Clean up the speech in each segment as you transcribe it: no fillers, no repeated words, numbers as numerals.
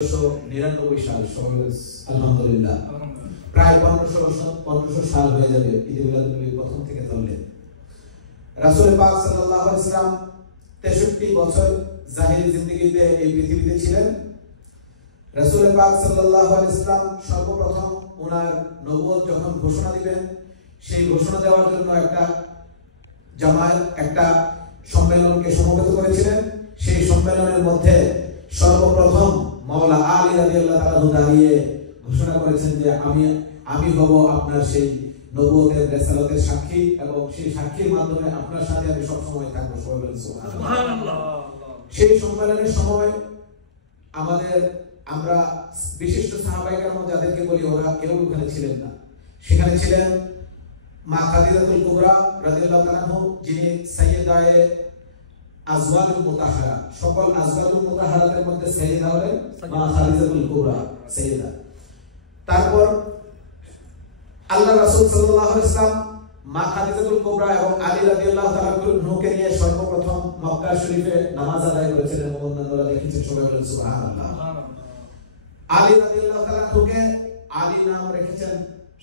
1999 সাল আলহামদুলিল্লাহ প্রায় 1500 সাল হয়ে যাবে ঈদে মিলাদুন নবী প্রথম থেকে চললেন। রাসূল পাক সাল্লাল্লাহু আলাইহি ওয়াসাল্লাম 63 বছর জাহিরি জিন্দেগিতে এই পৃথিবীতে ছিলেন। রাসূল পাক সাল্লাল্লাহু আলাইহি ওয়াসাল্লাম সর্বপ্রথম ওনার নবুয়ত যখন ঘোষণা দিবেন, সেই ঘোষণা দেওয়ার জন্য একটা জামায়াত, একটা সম্মেলনকে সমবেত করেছিলেন। সেই সম্মেলনের মধ্যে সর্বপ্রথম মাওলা আলী রাদিয়াল্লাহু তাআলা দাঁড়িয়ে ঘোষণা করেছেন যে আমি হব আপনার সেই নবুয়তের রিসালাতের সাক্ষী, এবং সেই সাক্ষীর মাধ্যমে আপনার সাথে আমি সব সময় থাকবো। সুবহানাল্লাহ। সেই সম্মেলনের সময় আমরা বিশিষ্ট সাহাবায়ে কেরাম যাদেরকে বলি, ওরা কেউ ওখানে ছিলেন না। সেখানে ছিলেন মা খাদিজাতুল কুবরা রাদিয়াল্লাহু তাআলা আনহা, যিনি সাইয়্যিদায়ে আজওয়াজুল মুতাহহারা, সকল আজওয়াজুল মুতাহহারাতের মধ্যে সাইয়্যিদা হলেন মা খাদিজাতুল কুবরা, সাইয়্যিদা। তারপর আল্লাহ রাসূল সাল্লাল্লাহু আলাইহি ওয়াসাল্লাম মা খাদিজাতুল কুবরা এবং আলী রাদিয়াল্লাহু তাআলা আনহুকে নিয়ে সর্বপ্রথম মক্কা শরীফে নামাজ আদায় করেছিলেন এবং অন্যান্যরা দেখেছেন। সবাই বলেন সুবহানাল্লাহ। আলী রাদিয়াল্লাহু তাআলা আনহুকে আলী নাম রেখেছেন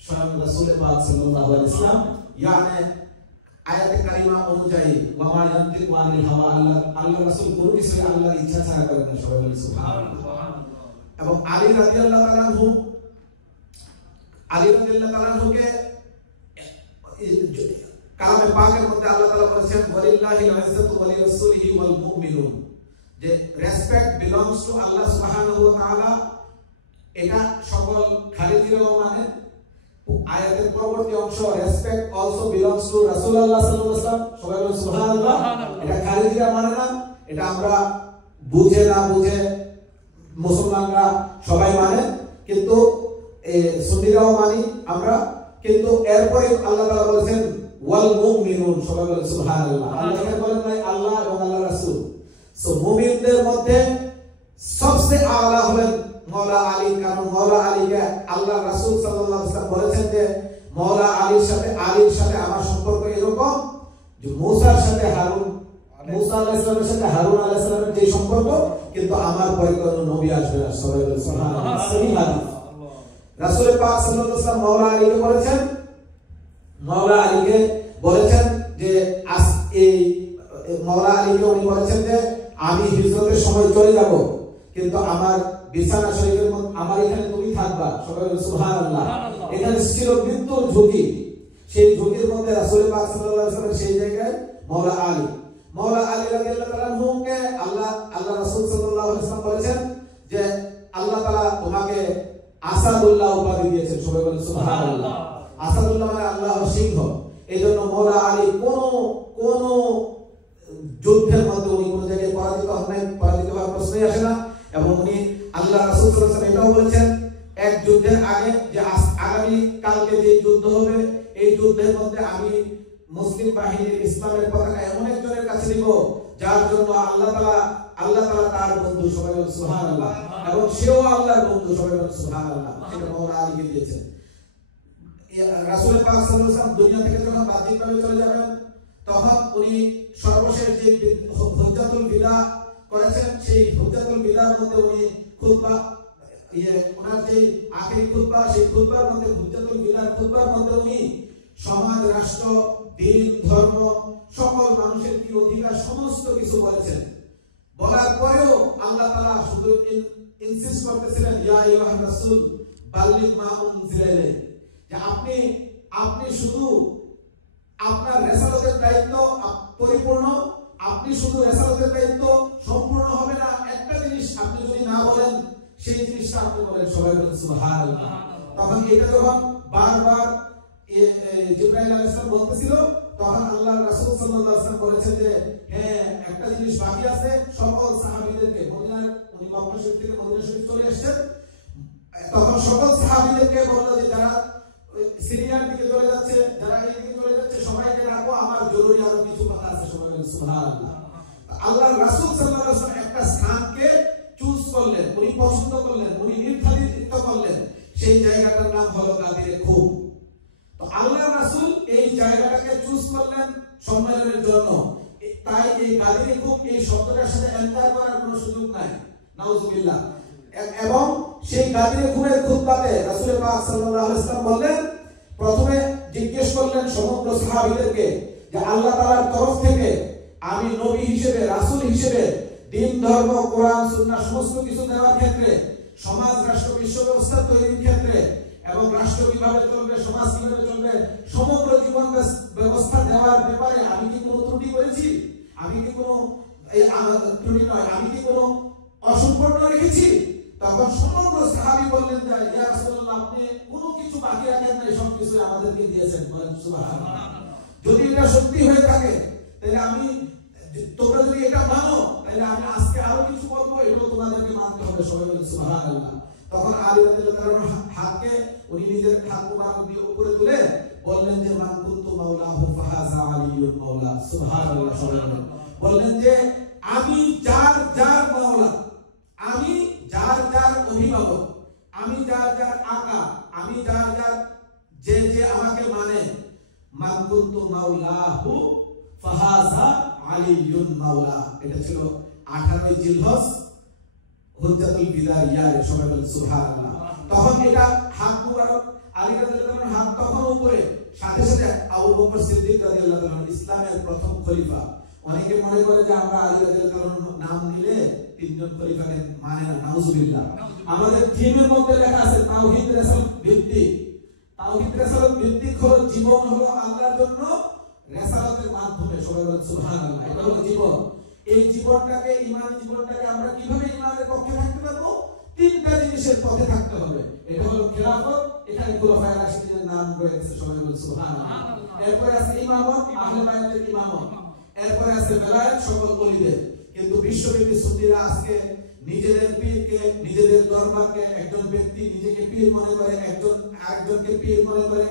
স্বয়ং রাসূল পাক সাল্লাল্লাহু আলাইহি ওয়াসাল্লাম, মানে আয়াতে কারিমা অনুযায়ী ওয়া মা ইয়ানতিকু আনিল হাওয়া, আল্লাহ রাসূল কোনো কিছু আল্লাহর ইচ্ছা ছাড়া করেন না। সবাই বলেন সুবহানাল্লাহ। এবং আলী রাদিয়াল্লাহু তাআলা আনহুকে কালামে পাকের মধ্যে আল্লাহ তাআলা বলেছেন ওয়ালিল্লাহিল ইজ্জাতু ওয়া লিরাসূলিহি ওয়াল মুমিনুন, যে রেসপেক্ট বিলংস টু আল্লাহ সুবহানাহু ওয়া তাআলা। এটা সকল খালিদিরাও মানে। আয়াতের পরবর্তী অংশ রেসপেক্ট অলসো বিলংস টু রাসূলুল্লাহ সাল্লাল্লাহু আলাইহি ওয়াসাল্লাম। সবাই বলেন সুবহানাল্লাহ। এটা খালিদিরা মানে না, এটা আমরা বুঝে না বুঝে মুসলমানরা সবাই মানে, কিন্তু সুন্নিরাও মানি আমরা। কিন্তু এরপরে আল্লাহ তাআলা বলেছেন ওয়াল মুমিনুন। সবাই বলেন সুবহানাল্লাহ। আল্লাহ এখানে বলেন নাই আল্লাহ এবং আল্লাহ রাসূল। সো মুমিনদের মধ্যে সবচেয়ে আলা হলেন মাওলা আলী, কারণ মাওলা আলীকে আল্লাহ রাসূল সাল্লাল্লাহু আলাইহি ওয়াসাল্লাম বলেছেন যে মাওলা আলীর সাথে আমার সম্পর্ক এরকম যে মুসার সাথে মুসা আলাইহিস সালামের সাথে হারুন আলাইহিস সালামের যে সম্পর্ক, কিন্তু আমার পরে কোনো নবী আসবে না। সবাই বলেন সুবহানাল্লাহ। সহিহ হাদিস। রাসূল পাক সাল্লাল্লাহু আলাইহি ওয়াসাল্লাম মাওলা আলীকে বলেছেন যে এই মাওলা আলীকে উনি বলেছেন যে আমি হিজরতের সময় চলে যাব, কিন্তু আমার বিছানা শরীফের মধ্যে আমার এখানে তুমি থাকবা। সবাই বলেন সুবহানাল্লাহ। এখানে ছিল মৃত্যুর ঝুঁকি, সেই ঝুঁকির মধ্যে রাসূল পাক সাল্লাল্লাহু আলাইহি ওয়াসাল্লাম সেই জায়গায় মাওলা আলী রাদিয়াল্লাহু তাআলা আনহুকে আল্লাহ রাসূল সাল্লাল্লাহু আলাইহি ওয়াসাল্লাম বলেছেন যে আল্লাহ তাআলা তোমাকে আসাদুল্লাহ উপাধি দিয়েছেন। সবাই বলেন সুবহানাল্লাহ। আসাদুল্লাহ মানে আল্লাহর সিংহ। এইজন্য মাওলা আলী কোন যুদ্ধের মধ্যে উনি কোন জায়গায় পরাজিত হওয়ার প্রশ্নই আসে না। এবং উনি আল্লাহ রাসূল সাল্লাল্লাহু আলাইহি ওয়াসাল্লাম এটাও বলেছেন এক যুদ্ধের আগে যে আগামী কালকে যে যুদ্ধ হবে, এই যুদ্ধের মধ্যে আমি মুসলিম বাহিনীর ইসলামের পতাকা এমন একজনের কাছে দিব যার জন্য আল্লাহ তাআলা তার বন্ধু। সবাই বলেন সুবহানাল্লাহ। এবং সেও আল্লাহর বন্ধু। সবাই বলেন সুবহানাল্লাহ। সেটা মাওলা আলীকে দিয়েছেন। রাসূল পাক সাল্লাল্লাহু আলাইহি ওয়াসাল্লাম দুনিয়া থেকে যখন বাহ্যিকভাবে চলে যাবেন, তখন উনি সর্বশেষ যে হুজ্জাতুল বিদা করেছেন, সেই হুজ্জাতুল বিদার মধ্যে উনি খুতবা ওনার যে আখেরি খুতবা, সেই খুতবার মধ্যে হুজ্জাতুল বিদার খুতবার মধ্যে উনি সমাজ, রাষ্ট্র, দিন, ধর্ম, সকল মানুষের কি অধিকার সমস্ত কিছু বলেছেন। বলার পরেও আল্লাহ তাআলা শুধু ইনসিস্ট করতেছিলেন ইয়া আইয়ুহার রাসূল বাল্লিগ মা উনজিলা ইলাইক, যে আপনি শুধু আপনার রিসালাতের দায়িত্ব পরিপূর্ণ, আপনি শুধু রিসালাতের দায়িত্ব সম্পূর্ণ হবে না, একটা জিনিস আপনি যদি না বলেন সেই জিনিসটা আপনি বলেন। সবাই বলেন সুবহানাল্লাহ। তখন এটা যখন বারবার জিবরাইল আলাইহিস সালাম বলতেছিল, তখন আল্লাহ রাসূল সাল্লাল্লাহু আলাইহি ওয়াসাল্লাম বলেছেন যে হ্যাঁ, একটা জিনিস বাকি আছে। সকল সাহাবীদেরকে উনি মক্কা শরীফ থেকে মদিনা শরীফ চলে আসছেন, তখন সকল সাহাবীদেরকে বলল যে যারা সিরিয়ার দিকে চলে যাচ্ছে, যারা এই দিকে চলে যাচ্ছে, সবাইকে রাখো, আমার জরুরি আরো কিছু কথা আছে। সবাই বলেন সুবহানাল্লাহ। আল্লাহ রাসূল সাল্লাল্লাহু আলাইহি ওয়াসাল্লাম একটা স্থানকে চুজ করলেন, উনি পছন্দ করলেন, উনি নির্ধারিত করলেন। সেই জায়গাটার নাম হলো গাদিরে খুব। তো আল্লাহ রাসূল এই জায়গাটাকে চুজ করলেন সম্মেলনের জন্য। তাই এই গাদিরে খুব এই শব্দটার সাথে এন্টার করার কোনো সুযোগ নাই। নাউজুবিল্লাহ। এবং সেই গাদিরে খুনের খুতবাতে রাসূল পাক সাল্লাল্লাহু আলাইহি ওয়াসাল্লাম বললেন, প্রথমে জিজ্ঞেস করলেন সমগ্র সাহাবীদেরকে যে আল্লাহ তাআলার তরফ থেকে আমি নবী হিসেবে, রাসূল হিসেবে দিন, ধর্ম, কোরআন, সুন্নাহ সমস্ত কিছু দেওয়ার ক্ষেত্রে, সমাজ, রাষ্ট্র, বিশ্ব ব্যবস্থা তৈরির ক্ষেত্রে এবং রাষ্ট্র কিভাবে চলবে, সমাজ কিভাবে চলবে, সমগ্র জীবন ব্যবস্থা দেওয়ার ব্যাপারে আমি কি কোনো ত্রুটি করেছি? আমি কি কোনো ত্রুটি নয়, আমি কি কোনো অসম্পূর্ণ রেখেছি? তখন সমগ্র সাহাবী বললেন যে ইয়া রাসূলুল্লাহ, আপনি কোনো কিছু বাকি রাখেন নাই, সবকিছু আমাদেরকে দিয়েছেন। বলেন সুবহানাল্লাহ। যদি এটা সত্যি হয়ে থাকে তাহলে আমি, তোমরা যদি এটা মানো তাহলে আমি আজকে আরো কিছু বলবো, এটাও তোমাদেরকে মানতে হবে। সবাই বলেন সুবহানাল্লাহ। তখন আলী রাদিয়াল্লাহু তাআলার হাতকে উনি নিজের হাত মুবারক দিয়ে উপরে তুলে বললেন যে মান কুনতু মাওলাহু ফাহাযা আলিয়্যুন মাওলা। সুবহানাল্লাহ। সবাই বললেন যে আমি যার যার মাওলা, আমি যার যার অভিভাবক, আমি যার যার আকা, আমি যার যার যে যে আমাকে মানে, মান কুনতু মাওলাহু ফাহাযা আলিয়্যুন মাওলা। এটা ছিল 18 জিলহজ হুজ্জাতুল বিদার ইয়ারে। সবাই বলেন সুবহানাল্লাহ। তখন এটা হাত মুবারক আলী রাদিয়াল্লাহু তাআলার হাত তখন উপরে, সাথে সাথে আবু বকর সিদ্দিক রাদিয়াল্লাহু তাআলা ইসলামের প্রথম খলিফা। অনেকে মনে করে যে আমরা আলী রাদিয়াল্লাহু তাআলার নাম নিলে তিনজন খলিফাকে মানে না, নাউজুবিল্লাহ। আমাদের থিমের মধ্যে লেখা আছে তাওহীদ রিসালাত ভিত্তিক। তাওহীদ রিসালাত ভিত্তিক হলো জীবন হলো আল্লাহর জন্য রিসালাতের মাধ্যমে। সবাই বলেন সুবহানাল্লাহ। এটা হলো জীবন। এই জীবনটাকে, ঈমান জীবনটাকে আমরা কিভাবে ঈমানের পক্ষে থাকতে পারবো? তিনটা জিনিসের পথে থাকতে হবে। এটা হলো খেলাফত, এখানে খুলাফায়ে রাশিদিনের নাম রয়েছে। সবাই বলেন সুবহানাল্লাহ। এরপরে আছে ইমামত, আহলে বায়াতের ইমামত। এরপরে আছে বেলায়েত, সকল ওলিদের। কিন্তু বিশ্বব্যাপী সুন্নিরা আজকে নিজেদের পীরকে, নিজেদের দরবারকে, একজন ব্যক্তি নিজেকে পীর মনে করে, একজন আরেকজনকে পীর মনে করে।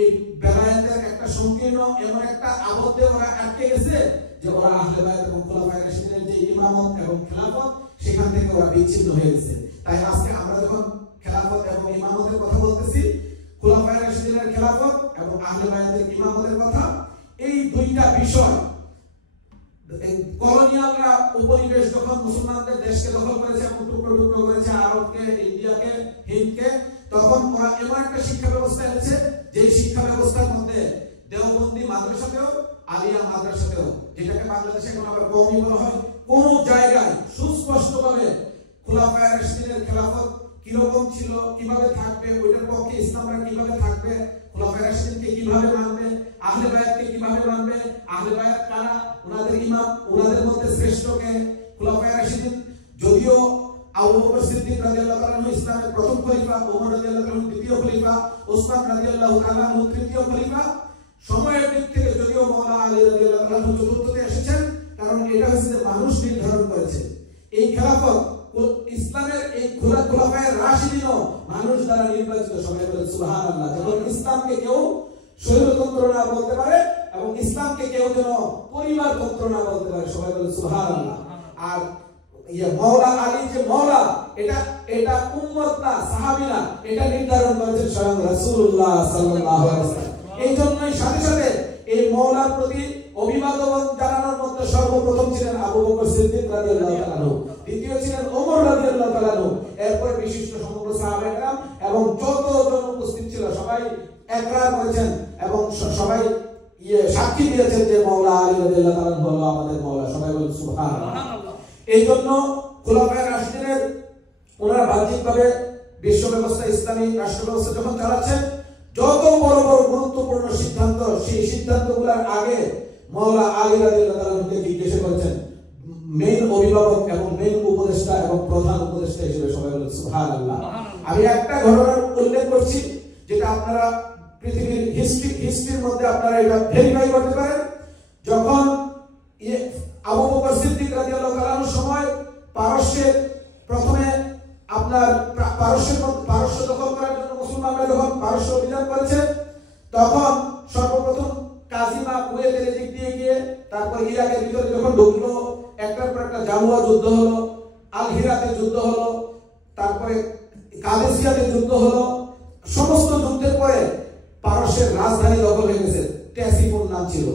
এই বেলায়েতের একটা সংকীর্ণ এমন একটা আবদ্ধে ওরা আটকে গেছে যে ওরা আহলে বায়াত এবং খুলাফায়ে রাশিদিনের যে ইমামত এবং খেলাফত, সেখান থেকে ওরা বিচ্ছিন্ন হয়ে গেছে। তাই আজকে আমরা যখন খেলাফত এবং ইমামতের কথা বলতেছি, খুলাফায়ে রাশিদিনের খেলাফত এবং আহলে বায়াতের ইমামতের কথা, এই দুইটা বিষয় কলোনিয়ালরা উপনিবেশ যখন মুসলমানদের দেশকে দখল করেছে এবং টুকরো টুকরো করেছে, আরবকে, ইন্ডিয়াকে, হিন্দকে, তখন ওরা এমন একটা শিক্ষা ব্যবস্থা এনেছে যে শিক্ষা ব্যবস্থার মধ্যে দেওবন্দি মাদ্রাসাতেও, আলিয়া মাদ্রাসাতেও, যেটাকে বাংলাদেশে এখন আবার কওমি বলা হয়, কোন জায়গায় সুস্পষ্টভাবে খুলাফায়ে রাশিদিনের খেলাফত কিরকম ছিল, কিভাবে থাকবে, ওইটার পক্ষে ইসলামরা কিভাবে থাকবে, খুলাফায়ে রাশিদিনকে কিভাবে মানবে, আহলে বায়াতকে কিভাবে মানবে, আহলে বায়াত কারা, ওনাদের ইমাম, ওনাদের মধ্যে শ্রেষ্ঠকে। খুলাফায়ে রাশিদিন যদিও আবু বকর সিদ্দিক রাদিয়াল্লাহু তাআলা ইসলামের প্রথম খলিফা, ওমর রাদিয়াল্লাহু তাআলা দ্বিতীয় খলিফা, ওসমান রাদিয়াল্লাহু তাআলা তৃতীয় খলিফা, সময়ের দিক থেকে যদিও মাওলানা আলী রাদিয়াল্লাহু তাআলা চতুর্থতে এসেছেন, কারণ এটা হচ্ছে মানুষ নির্ধারণ করেছে। এই খেলাফত ইসলামের এই খুলাফায়ে রাশিদিনও মানুষ দ্বারা নির্বাচিত। সবাই বলেন সুবহানাল্লাহ। যেমন ইসলামকে কেউ স্বৈরতন্ত্র না বলতে পারে এবং ইসলামকে কেউ যেন পরিবারতন্ত্র না বলতে পারে। সবাই বলেন সুবহানাল্লাহ। আর মাওলা আলী যে মাওলা, এটা উম্মত না, সাহাবী না, এটা নির্ধারণ করেছেন স্বয়ং রাসূলুল্লাহ সাল্লাল্লাহু আলাইহি ওয়াসাল্লাম। এই জন্যই সাথে সাথে এই মাওলার প্রতি অভিবাদন জানানোর মধ্যে সর্বপ্রথম ছিলেন আবু বকর সিদ্দিক রাদিয়াল্লাহু তাআলা, দ্বিতীয় ছিলেন ওমর রাদিয়াল্লাহু তাআলা, এরপর বিশিষ্ট সমগ্র সাহাবায়ে কেরাম এবং যতজন উপস্থিত ছিল সবাই একরার করেছেন এবং সবাই সাক্ষী দিয়েছেন যে মাওলা আলী রাদিয়াল্লাহু তাআলা হলো আমাদের মাওলা। সবাই বলেন সুবহানাল্লাহ। এই জন্য খুলাফায়ে রাশিদিনের ওনারা বাহ্যিকভাবে বিশ্ব ব্যবস্থা, ইসলামী রাষ্ট্র ব্যবস্থা যখন চালাচ্ছেন, যত বড় বড় গুরুত্বপূর্ণ সিদ্ধান্ত, সেই সিদ্ধান্তগুলোর আগে মাওলা আলী রাদিয়াল্লাহু তাআলাকে জিজ্ঞাসা করেছেন মেইন অভিভাবক এবং মেইন উপদেষ্টা এবং প্রধান উপদেষ্টা হিসেবে। সবাই বলেন সুবহানাল্লাহ। আমি একটা ঘটনার উল্লেখ করছি যেটা আপনারা পৃথিবীর হিস্ট্রির মধ্যে আপনারা এটা ভেরিফাই করতে পারেন। যখন আবু বকর সিদ্দিক রাদিয়াল্লাহু তাআলার সময় পারস্যের প্রথমে আপনার পারস্য দখল করার জন্য মুসলমানরা যখন পারস্য অভিযান করেছে, তখন সর্বপ্রথম কাজিমা কুয়েতের দিক দিয়ে গিয়ে তারপর ইরাকের ভিতরে যখন ঢুকলো, একটার পর একটা জামুয়া যুদ্ধ হলো, আল হিরাতে যুদ্ধ হলো, তারপরে কাদেসিয়াতে যুদ্ধ হলো। সমস্ত যুদ্ধের পরে পারস্যের রাজধানী দখল হয়ে গেছে, টেসিফুন নাম ছিল।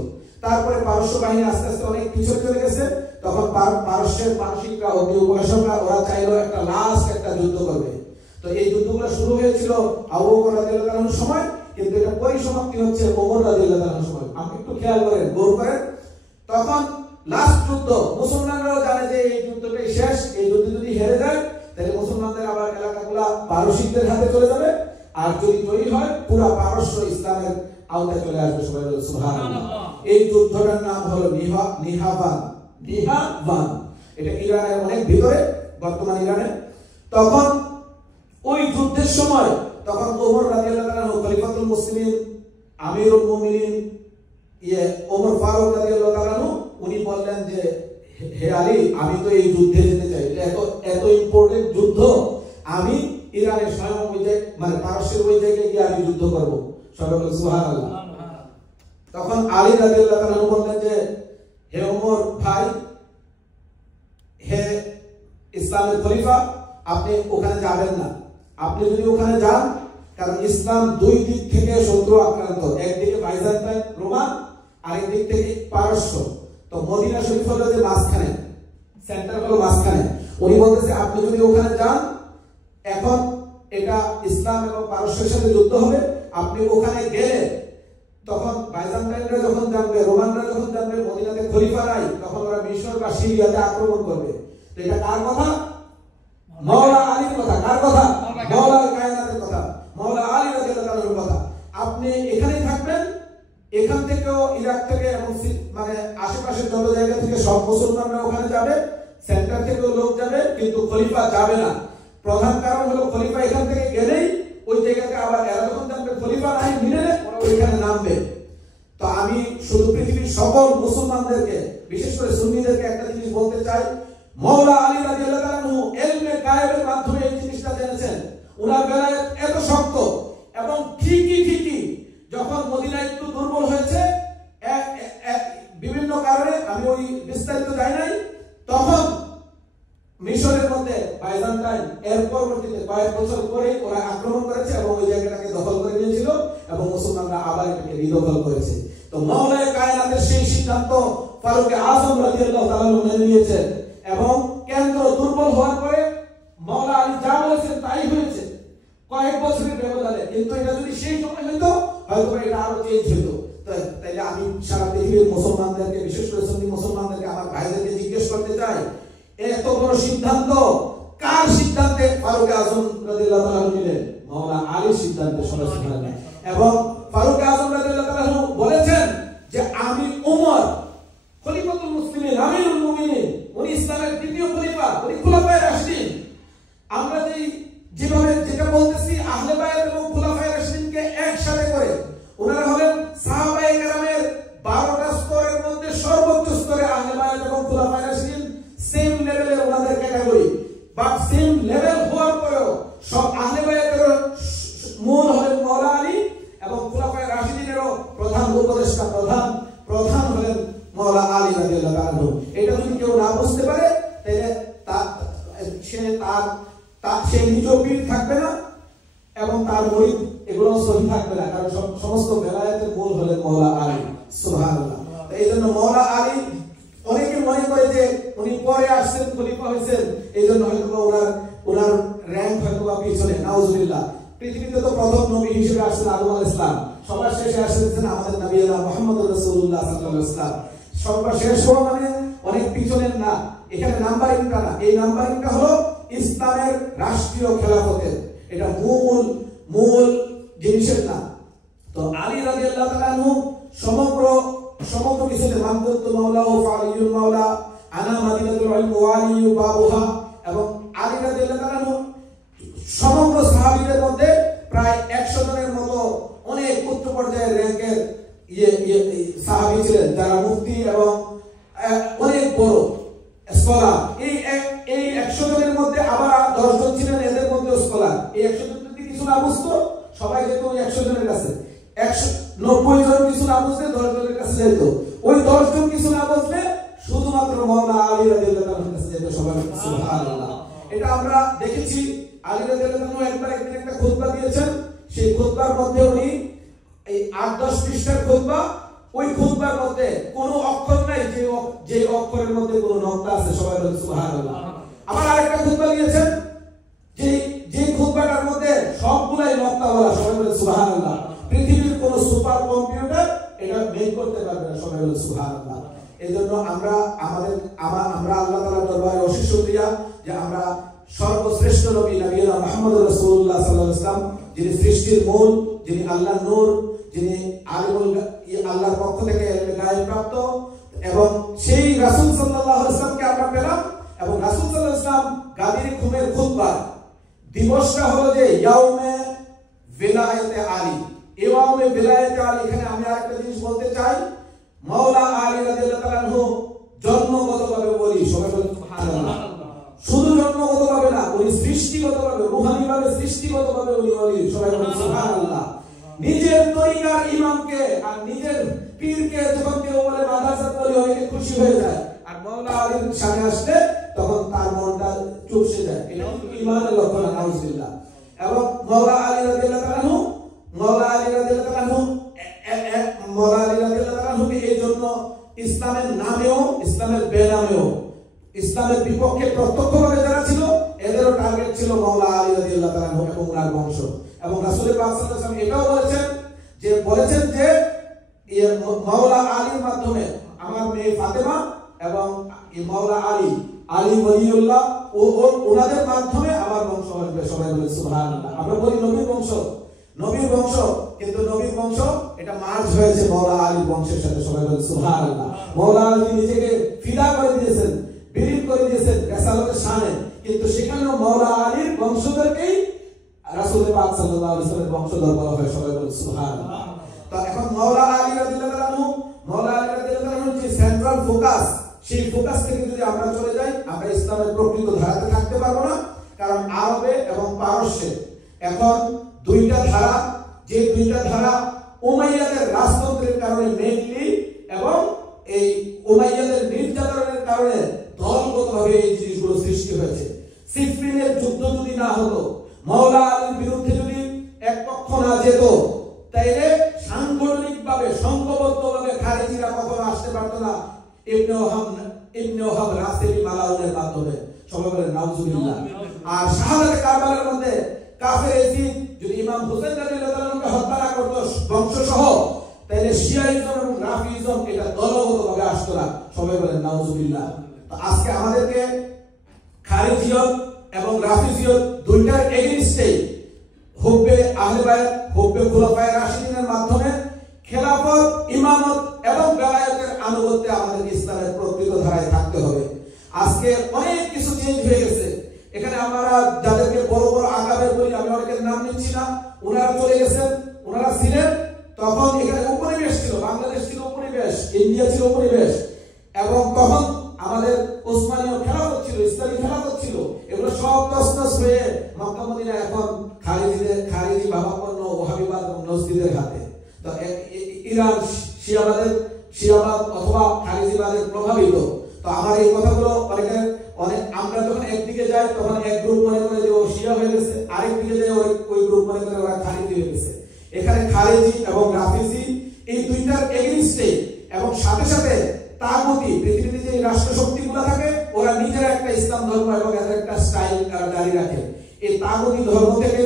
তারপরে পারস্য বাহিনী আস্তে আস্তে অনেক পিছনে চলে গেছে। তখন পারস্যের মানসিকরা অগ্নি উপাসকরা ওরা চাইলো একটা লাস্ট একটা যুদ্ধ করবে। তো এই যুদ্ধগুলো শুরু হয়েছিল আবু বকর রাদিয়াল্লাহু তাআলার সময়, কিন্তু এটা পরিসমাপ্তি হচ্ছে ওমর রাদিয়াল্লাহু তাআলার সময়। আপনি একটু খেয়াল করেন, গৌর করেন। তখন লাস্ট যুদ্ধ, মুসলমানরাও জানে যে এই যুদ্ধটাই শেষ, এই যুদ্ধ যদি হেরে যায় তাহলে মুসলমানদের আবার এলাকাগুলো পারসিকদের হাতে চলে যাবে, আর যদি জয়ী হয় পুরো পারস্য ইসলামের আওতায় চলে আসবে। সবাই বলে সুবহানাল্লাহ। এই যুদ্ধটার নাম হলো নিহাবান। এটা ইরানের অনেক ভিতরে, বর্তমান ইরানে। তখন ওই যুদ্ধের সময় তখন ওমর রাদিয়াল্লাহু তাআলা খলিফাতুল মুসলিমিন, আমিরুল মুমিনিন ওমর ফারুক রাদিয়াল্লাহু তাআলা উনি বললেন যে হে আলী, আমি তো এই যুদ্ধে যেতে চাই, এত ইম্পর্টেন্ট যুদ্ধ, আমি ইরানের স্বয়ং ওই জায়গায় মানে পারস্যের ওই জায়গায় গিয়ে আমি যুদ্ধ করব। সবাই বলে সুবহানাল্লাহ। তখন আলী রাদিয়াল্লাহু তাআলা বললেন যে হে ওমর ভাই, হে ইসলামের খলিফা, আপনি ওখানে যাবেন না। আপনি যদি ওখানে যান, কারণ ইসলাম দুই দিক থেকে শত্রু আক্রান্ত, একদিকে বাইজান্টাইন রোমান, আরেক দিক থেকে পারস্য। তো মদিনা শরীফ হলো যে মাঝখানে, সেন্টার হলো মাঝখানে। উনি বলতেছে আপনি যদি ওখানে যান, এখন এটা ইসলাম এবং পারস্যের সাথে যুদ্ধ হবে, আপনি ওখানে গেলে তখন বাইজান্টাইনরা যখন জানবে, রোমানরা যখন জানবে মদিনাতে খলিফা নাই, তখন ওরা মিশর বা সিরিয়াতে আক্রমণ করবে। তো এটা কার কথা? মাওলা আলীর কথা। কার কথা? মাওলা কায়নাতের কথা, মাওলা আলী রাদিয়াল্লাহু তাআলার কথা। আপনি এখানেই থাকবেন, এখান থেকেও ইরাক থেকে এবং মানে আশেপাশের যত জায়গা থেকে সব মুসলমানরা ওখানে যাবে, সেন্টার থেকেও লোক যাবে, কিন্তু খলিফা যাবে না। প্রধান কারণ হলো খলিফা এখান থেকে গেলেই ওই জায়গাতে আবার এরা যখন জানবে খলিফা নাই, মিলে ওরা ওইখানে নামবে। তো আমি শুধু পৃথিবীর সকল মুসলমানদেরকে, বিশেষ করে সুন্নিদেরকে একটা জিনিস বলতে চাই, মাওলা আলী রাদিয়াল্লাহু তাআলা ইলমে গায়েবের মাধ্যমে এই জিনিসটা জেনেছেন। উনার বেলায়েত এত শক্ত, এবং ঠিকই যখন মদিনা একটু দুর্বল হয়েছে বিভিন্ন কারণে, আমি ওই বিস্তারিত যাই নাই, তখন মিশরের মধ্যে বাইজান্টাইন এর পরবর্তীতে কয়েক বছর পরে ওরা আক্রমণ করেছে এবং ওই জায়গাটাকে দখল করে নিয়েছিল, এবং মুসলমানরা আবার এটাকে রিদখল করেছে। তো মাওলা কায়নাতের সেই সিদ্ধান্ত ফারুক আযম রাদিয়াল্লাহু তাআলা মেনে নিয়েছেন, এবং কেন্দ্র দুর্বল হওয়ার পরে মাওলা আলী যা বলেছেন তাই হয়েছে কয়েক বছরের ব্যবধানে। কিন্তু এটা যদি সেই সময় হতো, হয়তো এটা আরো চেঞ্জ হতো। তাইলে আমি সারা পৃথিবীর মুসলমানদেরকে, বিশেষ করে সুন্নি মুসলমানদেরকে, আমার ভাইদেরকে জিজ্ঞেস করতে চাই, এত বড় সিদ্ধান্ত কার সিদ্ধান্তে ফারুক আযম রাদিয়াল্লাহু তাআলা নিলেন? মাওলা আলীর সিদ্ধান্তে। সুবহানাল্লাহ। এবং ফারুক আযম রাদিয়াল্লাহু তাআলা বলেছেন যে আমি ওমর, খলিফাতুল মুসলিমিন, আমিরুল মুমিনিন, উনি ইসলামের দ্বিতীয় খলিফা, উনি খুলাফায়ে রাশিদিন। আমরা যেভাবে যেটা বলতেছি, আহলে বায়াত এবং খুলাফায়ে রাশিদিনকে একসাথে করে, ওনারা হলেন সাহাবায়ে কেরামের 12টা স্তরের মধ্যে সর্বোচ্চ স্তরে আহলে বায়াত এবং খুলাফায়ে রাশিদিন সেম লেভেলের ওনাদের ক্যাটাগরি। বাট সেম লেভেল হওয়ার পরেও সব আহলে বায়াতের মূল হলেন মাওলা আলী, এবং খুলাফায়ে রাশিদিনেরও প্রধান উপদেষ্টা, প্রধান হলেন মাওলা আলী রাদিয়াল্লাহু তাআলা। এটা যদি কেউ না বুঝতে পারে, তাহলে সে নিজেও পীর থাকবে না, এবং তার মুরিদ এগুলো সহি থাকবে না, কারণ সমস্ত বেলায়েতের মূল হলেন মাওলা আলী। সুবহানাল্লাহ। এই জন্য মাওলা আলী, অনেকে মনে করে যে উনি পরে আসছেন, খলিফা হয়েছেন, এই জন্য হয়তো ওনার র্যাঙ্ক হয়তো বা পিছনে। নাউজুবিল্লাহ। পৃথিবীতে তো প্রথম নবী হিসেবে আসছেন আদম আলাইহিস সালাম, সবার শেষে আসছেন আমাদের নবী মুহাম্মদ রাসূলুল্লাহ সাল্লাল্লাহু আলাইহি ওয়াসাল্লাম। সবার শেষ হওয়া মানে অনেক পিছনের না, এখানে নাম্বারিংটা না, এই নাম্বারিংটা হলো ইসলামের রাষ্ট্রীয় খেলাফতের, এটা মূল জিনিসের না। তো আলী রাদিয়াল্লাহু তাআলা সমগ্র কিছুতে মানদত্ত মাওলা ও ফালিউল মাওলা, আনা মাদিনাতুল ইলম ওয়ালি বাবুহা, এবং আলী রাদিয়াল্লাহু তাআলা সমগ্র সাহাবীদের মধ্যে প্রায় 100 জনের মতো অনেক উচ্চ পর্যায়ের র্যাঙ্কের সাহাবী ছিলেন, যারা মুফতি এবং অনেক বড় স্কলার। এই 100 জনের মধ্যে আবার 10 জন ছিলেন এদের মধ্যে স্কলার। এই 100 জন যদি কিছু না বুঝতো, সবাই যেত ওই 100 জনের কাছে। 90 জন কিছু না বুঝলে 10 জনের কাছে যেত। ওই 10 জন কিছু না বুঝলে শুধুমাত্র মাওলা আলী রাদিয়াল্লাহু তাআলার কাছে যেত সবাই। সুবহানাল্লাহ। এটা আমরা দেখেছি। আলী রাদিয়াল্লাহু তাআলা একদিন একটা খুতবা দিয়েছেন, সেই খুতবার মধ্যে উনি এই 8-10 পৃষ্ঠার খুতবা ওই খুতবার মধ্যে কোনো অক্ষর নাই যে অক্ষরের মধ্যে কোনো নকতা আছে, সবাই বলেন সুবহানাল্লাহ। আবার আরেকটা খুতবা দিয়েছেন যে খুতবাটার মধ্যে সবগুলাই নকতা বলা, সবাই বলেন সুবহানাল্লাহ। পৃথিবীর কোনো সুপার কম্পিউটার এটা মেক করতে পারবে না, সবাই বলেন সুবহানাল্লাহ। এজন্য আমরা আল্লাহ তাআলার দরবারে অশেষ শুকরিয়া যে আমরা সর্বশ্রেষ্ঠ নবী নবিয়না মুহাম্মদ রাসূলুল্লাহ সাল্লাল্লাহু আলাইহি ওয়াসাল্লাম, যিনি সৃষ্টির মূল, যিনি আল্লাহর নূর, যিনি আলিমুল আল্লাহর পক্ষ থেকে ইলমে গায়েব প্রাপ্ত, এবং সেই রাসূল সাল্লাল্লাহু আলাইহি ওয়াসাল্লামকে আমরা পেলাম। এবং রাসূল সাল্লাল্লাহু আলাইহি ওয়াসাল্লাম গাদির খুমের খুতবা দিবসটা হলো যে ইয়াউমে ভিলায়াতে আলী। ইয়াউমে ভিলায়াতে আলী, এখানে আমি আরেকটা জিনিস বলতে চাই, মাওলা আলী রাদিয়াল্লাহু তাআলা আনহু জন্মগতভাবে বলি, সবাই বলেন সুবহানাল্লাহ। শুধু জন্মগতভাবে না, উনি সৃষ্টিগতভাবে, রূহানীভাবে সৃষ্টিগতভাবে উনি ওলি, সবাই বলেন সুবহানাল্লাহ। নিজের তরিকার ইমামকে আর নিজের পীরকে যখন কেউ বলে মাদ্রাসার ওলি, অনেকে খুশি হয়ে যায়, আর মাওলা আলীর সামনে আসলে তখন তার মনটা চুপসে যায়। এটা ঈমানের লক্ষণ, নাউজুবিল্লাহ। এবং মাওলা আলী রাদিয়াল্লাহু তাআলা আনহু এই জন্য ইসলামের নামেও, ইসলামের বেনামেও, ইসলামের বিপক্ষে প্রত্যক্ষভাবে যারা ছিল এদেরও টার্গেট ছিল মাওলা আলী রাদিয়াল্লাহু তাআলা আনহু এবং ওনার বংশ। এবং রাসূল পাক সাল্লাল্লাহু আলাইহি ওয়াসাল্লাম এটাও বলেছেন যে মাওলা আলীর মাধ্যমে আমার মেয়ে ফাতেমা এবং মাওলা আলী ওলিউল্লাহ ওনাদের মাধ্যমে আমার বংশ আসবে, সবাই বলেন সুবহানাল্লাহ। আমরা বলি নবীর বংশ, কিন্তু নবীর বংশ এটা মার্জ হয়েছে মাওলা আলীর বংশের সাথে, সবাই বলেন সুবহানাল্লাহ। মাওলা আলী নিজেকে ফিদা করে দিয়েছেন, বিলীন করে দিয়েছেন রিসালাতের শানে, কিন্তু সেখানেও মাওলা আলীর বংশধরকেই রাসূল পাক সাল্লাল্লাহু আলাইহি ওয়াসাল্লামের বংশধর বলা হয়, সবাই বলেন সুবহানাল্লাহ। তো এখন মাওলা আলী রাদিয়াল্লাহু আনহু যে সেন্ট্রাল ফোকাস, সেই ফোকাস থেকে যদি আমরা চলে যাই, আমরা ইসলামের প্রকৃত ধারাতে থাকতে পারবো না। কারণ আরবে এবং পারস্যে এখন দুইটা ধারা উমাইয়াদের রাজতন্ত্রের কারণে মেইনলি, এবং এই উমাইয়াদের নির্যাতনের কারণে দলগতভাবে এই জিনিসগুলো সৃষ্টি হয়েছে। সিফিনের যুদ্ধ যদি না হতো, মাওলা আলীর বিরুদ্ধে যদি এক পক্ষ না যেত, তাইলে সাংগঠনিকভাবে সংঘবদ্ধভাবে খারেজিরা কখনো আসতে পারতো না ইবনে ওহাব রাসেলি মালাউনের মাধ্যমে, সবাই বলেন নাউজুবিল্লাহ। আর শাহাদাতে কারবালার মধ্যে কাফের ইয়াজিদ যদি ইমাম হোসেন রাদিয়াল্লাহু তাআলাকে হত্যা না করতো বংশসহ, তাহলে শিয়াইজম এবং রাফিজম এটা দলগতভাবে আসতো না, সবাই বলেন নাউজুবিল্লাহ। তো আজকে আমাদেরকে খারিজিয়ত এবং রাফিজিয়ত দুইটার এগেইনস্টে হুব্বে আহলে বায়াত, হুব্বে খুলাফায়ে রাশিদিনের মাধ্যমে খেলাফত, ইমামত এবং বেলায়েতের আনুগত্যে আমাদের ইসলামের প্রকৃত ধারায় থাকতে হবে। আজকে অনেক কিছু চেঞ্জ হয়ে গেছে। এখানে আমরা যাদেরকে বড় বড় আকাবের বলি, আমি অনেকের নাম নিচ্ছি না, ওনারা চলে গেছেন। ওনারা ছিলেন তখন এখানে উপনিবেশ ছিল, বাংলাদেশ ছিল উপনিবেশ, ইন্ডিয়া ছিল উপনিবেশ, এবং তখন আমাদের ওসমানীয় খেলাফত ছিল, ইসলামী খেলাফত ছিল। এগুলো সব তছনছ হয়ে মক্কা মদিনা এখন খারিজি ভাবাপন্ন ওহাবিবাদ এবং নজদিদের হাতে। তো ইরান শিয়াবাদ অথবা খারিজিবাদের প্রভাবিত। তো আমার এই কথাগুলো আমরা যখন একদিকে যাই তখন এক গ্রুপ মনে করে যে ও শিয়া হয়ে গেছে, আরেক দিকে যাই ওই গ্রুপ মনে করে ওরা খারিজি হয়ে গেছে। এখানে খারিজি এবং রাফিজি এই দুইটার এগেইনস্টে, এবং সাথে সাথে তাগুতি, পৃথিবীতে যে রাষ্ট্র শক্তিগুলো থাকে ওরা নিজেরা একটা ইসলাম ধর্ম এবং এদের একটা স্টাইল জারি রাখে। এই তাগুতি ধর্ম থেকে,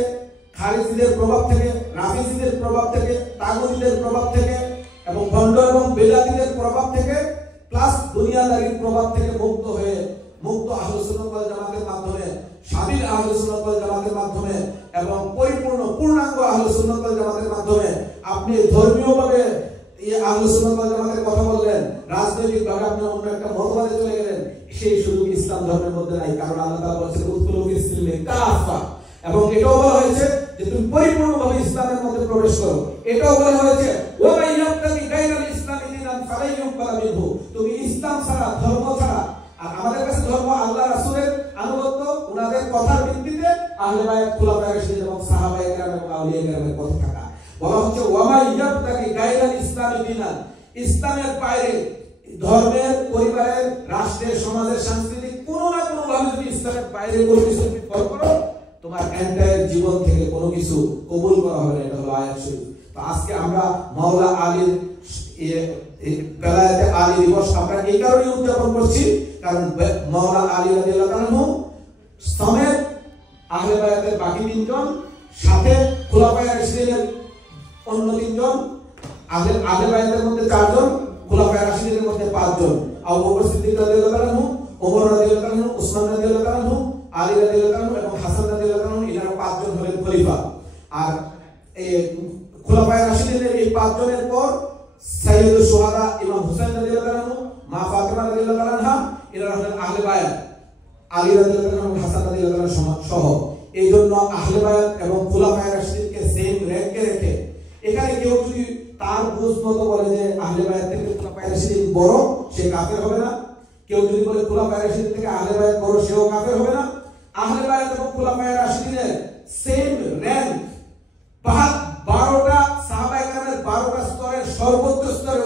খারিজিদের প্রভাব থেকে, রাফিজিদের প্রভাব থেকে, তাগুতিদের প্রভাব থেকে এবং ভণ্ড এবং বেদাতীদের প্রভাব থেকে, প্লাস দুনিয়াদারির প্রভাব থেকে মুক্ত আহলে সুন্নাত ওয়াল জামাতের মাধ্যমে, স্বাধীন আহলে সুন্নাত ওয়াল জামাতের মাধ্যমে এবং পূর্ণাঙ্গ আহলে সুন্নাত ওয়াল জামাতের মাধ্যমে আপনি ধর্মীয়ভাবে আহলে সুন্নাত ওয়াল জামাতের কথা বললেন, রাজনৈতিকভাবে আপনি অন্য একটা মতবাদে চলে গেলেন, সেই সুযোগ ইসলাম ধর্মের মধ্যে নাই। কারণ আল্লাহ তাআলা বলেছেন উদখুলু ফিস সিলমি কাফা, এবং এটাও বলা হয়েছে যে তুমি পরিপূর্ণভাবে ইসলামের মধ্যে প্রবেশ করো। এটাও বলা হয়েছে ওয়া মান ইয়াবতাগি গায়রাল ইসলামি দীনান ফালাই ইউকবাল মিনহু, তুমি ইসলাম ছাড়া, ধর্ম ছাড়া, আর আমাদের কাছে ধর্ম আল্লাহ রাসূলের আনুগত্য, ওনাদের কথার ভিত্তিতে আহলে বায়াত, খুলাফায়ে রাশিদিন এবং সাহাবায়ে কেরাম এবং আউলিয়া কেরামের পথে থাকা। বলা হচ্ছে ওয়া মান ইয়াবতাগি গায়রাল ইসলামি দীনান, ইসলামের বাইরে ধর্মের, পরিবারের, রাষ্ট্রের, সমাজের, সাংস্কৃতিক কোনো না কোনো ভাবে যদি ইসলামের বাইরে কোনো কিছু ফলো করো, তোমার এন্টায়ার জীবন থেকে কোনো কিছু কবুল করা হবে না। এটা হলো আয়াত শরীফ। তো আজকে আমরা মাওলা আলীর বেলায়েতে আলী দিবস আমরা এই কারণে উদযাপন করছি, কারণ মাওলা আলী রাদিয়াল্লাহু আনহু সমেত আহলে বায়াতের বাকি তিনজন, সাথে খুলাফায়ে রাশিদিনের অন্য তিনজন, আহলে বায়াতের মধ্যে চারজন, খুলাফায়ে রাশিদিনের মধ্যে পাঁচজন, আবু বকর সিদ্দিক রাদিয়াল্লাহু আনহু, ওমর রাদিয়াল্লাহু আনহু, উসমান রাদিয়াল্লাহু আনহু, আলী রাদিয়াল্লাহু আনহু এবং হাসান রাদিয়াল্লাহু আনহু, এনারা পাঁচজন হলেন খলিফা। আর এই খুলাফায়ে রাশিদিনের এই পাঁচজনের পর সাইয়্যিদুশ শুহাদা ইমাম হুসাইন রাদিয়াল্লাহু আনহু, মা ফাতেমা রাদিয়াল্লাহু আনহা, এনারা হলেন আহলে বায়াত, আলী রাদিয়াল্লাহু আনহু, হাসান রাদিয়াল্লাহু আনহু সহ। এই জন্য আহলে বায়াত এবং খুলাফায়ে রাশিদিনকে সেম র্যাঙ্কে রেখে এখানে কেউ যদি তার বুঝ মতো বলে যে আহলে বায়াত থেকে খুলাফায়ে রাশিদিন বড়, সে কাফের হবে না। কেউ যদি বলে খুলাফায়ে রাশিদিন থেকে আহলে বায়াত বড়, সেও কাফের হবে না। আহলে বায়াত এবং খুলাফায়ে রাশিদিনের সেম র্যাঙ্ক, 12টা সাহাবায়ে কেরামের 12টা স্তরের সর্বোচ্চ স্তরে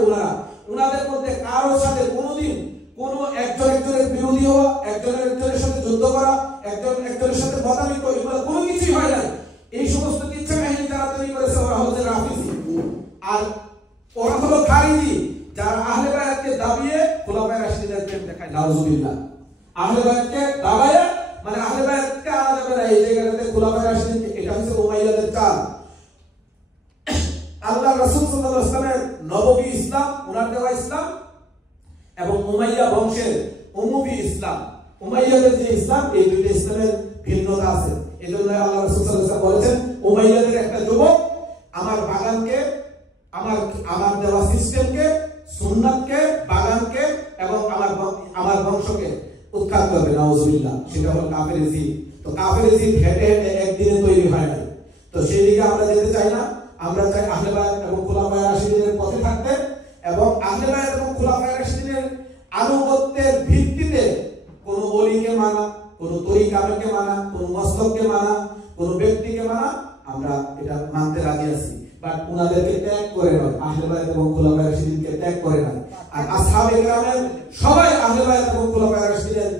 উনাদের মধ্যে কারোর সাথে কোনোদিন কোন একজন একজনের বিরোধী হওয়া, একজনের সাথে যুদ্ধ করা, একজনের সাথে মতামিত, এগুলো কোনো কিছুই হয় না। এই সমস্ত কিচ্ছা কাহিনী যারা তৈরি করেছে ওরা হচ্ছে রাফিজি, আর ওরা হলো খারিজি, যারা আহলে বায়াতকে দাবিয়ে খুলাফায়ে রাশিদিনের প্রেম দেখায়। নাউজুবিল্লাহ। আহলে বায়াতকে দাবায়ে মানে আহলে বায়াতকে আনা যাবে না এই জায়গাটাতে, খুলাফায়ে রাশিদিন, এটা হচ্ছে উমাইয়াদের চাল। আল্লাহ রাসূল সাল্লাল্লাহু আলাইহি ওয়াসাল্লামের নববী ইসলাম, ওনার দেওয়া ইসলাম, এবং উমাইয়া বংশের উম্মবী ইসলাম, উমাইয়াদের যে ইসলাম, এই দুইটা ইসলামের ভিন্নতা আছে। এজন্য আল্লাহ রাসূল সাল্লাল্লাহু আলাইহি ওয়াসাল্লাম বলেছেন, উমাইয়াদের একটা যুবক আমার বাগানকে, আমার দেওয়া সিস্টেমকে, সুন্নাতকে, বাগানকে এবং আমার বংশকে উৎখাত করবে। নাউজুবিল্লাহ। সেটা হলো কাফের জিদ। তো কাফের জিদ হেঁটে হেঁটে একদিনে তৈরি হয় না। তো সেই দিকে আমরা যেতে চাই না। আমরা চাই আহলে বায়াত এবং খুলাফায়ে রাশিদিনের পথে থাকতে, এবং আহলে বায়াত এবং খুলাফায়ে রাশিদিনের আনুগত্যের ভিত্তিতে কোন ওলিকে মানা, কোন তরিকাকে মানা, কোন মসলককে মানা, কোন ব্যক্তিকে মানা, আমরা এটা মানতে রাজি আছি, বাট উনাদেরকে ত্যাগ করে নয়। আহলে বায়াত এবং খুলাফায়ে রাশিদিনকে ত্যাগ করে নয়। আর আসহাবে কেরামের সবাই আহলে বায়াত এবং খুলাফায়ে রাশিদিনের